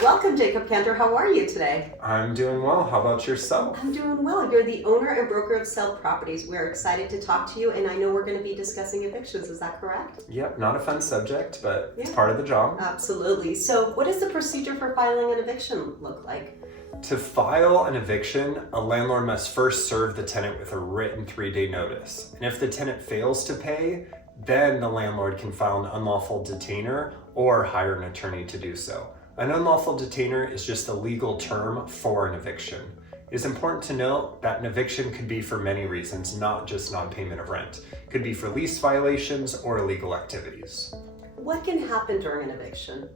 Welcome, Jacob Cantor. How are you today? I'm doing well. How about yourself? I'm doing well. You're the owner and broker of Sell Properties. We're excited to talk to you, and I know we're going to be discussing evictions. Is that correct? Yep, not a fun subject, but it's Yeah. part of the job. Absolutely. So what does the procedure for filing an eviction look like? To file an eviction, a landlord must first serve the tenant with a written 3-day notice. And if the tenant fails to pay, then the landlord can file an unlawful detainer or hire an attorney to do so. An unlawful detainer is just a legal term for an eviction. It is important to note that an eviction could be for many reasons, not just non-payment of rent. It could be for lease violations or illegal activities. What can happen during an eviction?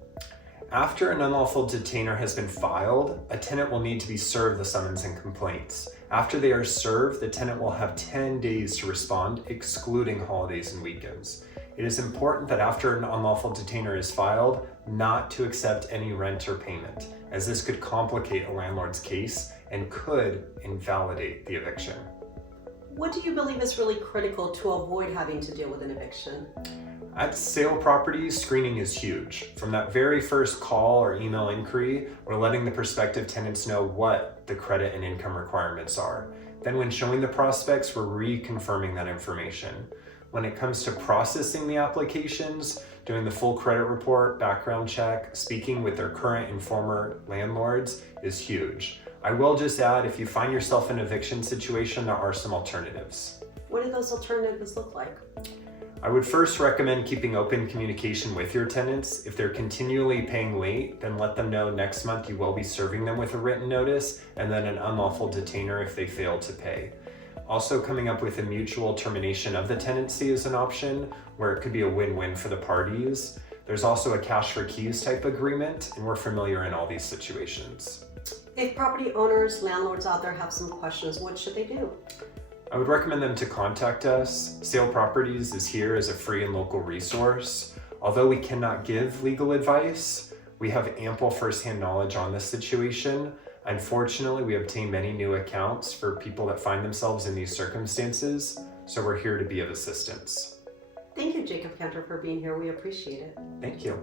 After an unlawful detainer has been filed, a tenant will need to be served the summons and complaints. After they are served, the tenant will have 10 days to respond, excluding holidays and weekends. It is important that after an unlawful detainer is filed, not to accept any rent or payment, as this could complicate a landlord's case and could invalidate the eviction. What do you believe is really critical to avoid having to deal with an eviction? At sale properties, screening is huge. From that very first call or email inquiry, we're letting the prospective tenants know what the credit and income requirements are. Then when showing the prospects, we're reconfirming that information. When it comes to processing the applications, doing the full credit report, background check, speaking with their current and former landlords is huge. I will just add, if you find yourself in an eviction situation, there are some alternatives. What do those alternatives look like? I would first recommend keeping open communication with your tenants. If they're continually paying late, then let them know next month you will be serving them with a written notice and then an unlawful detainer if they fail to pay. Also, coming up with a mutual termination of the tenancy is an option where it could be a win-win for the parties. There's also a cash for keys type agreement, and we're familiar in all these situations. If property owners, landlords out there have some questions, what should they do? I would recommend them to contact us. Sale Properties is here as a free and local resource. Although we cannot give legal advice, we have ample firsthand knowledge on this situation. Unfortunately, we obtain many new accounts for people that find themselves in these circumstances, so we're here to be of assistance. Thank you, Jacob Cantor, for being here. We appreciate it. Thank you.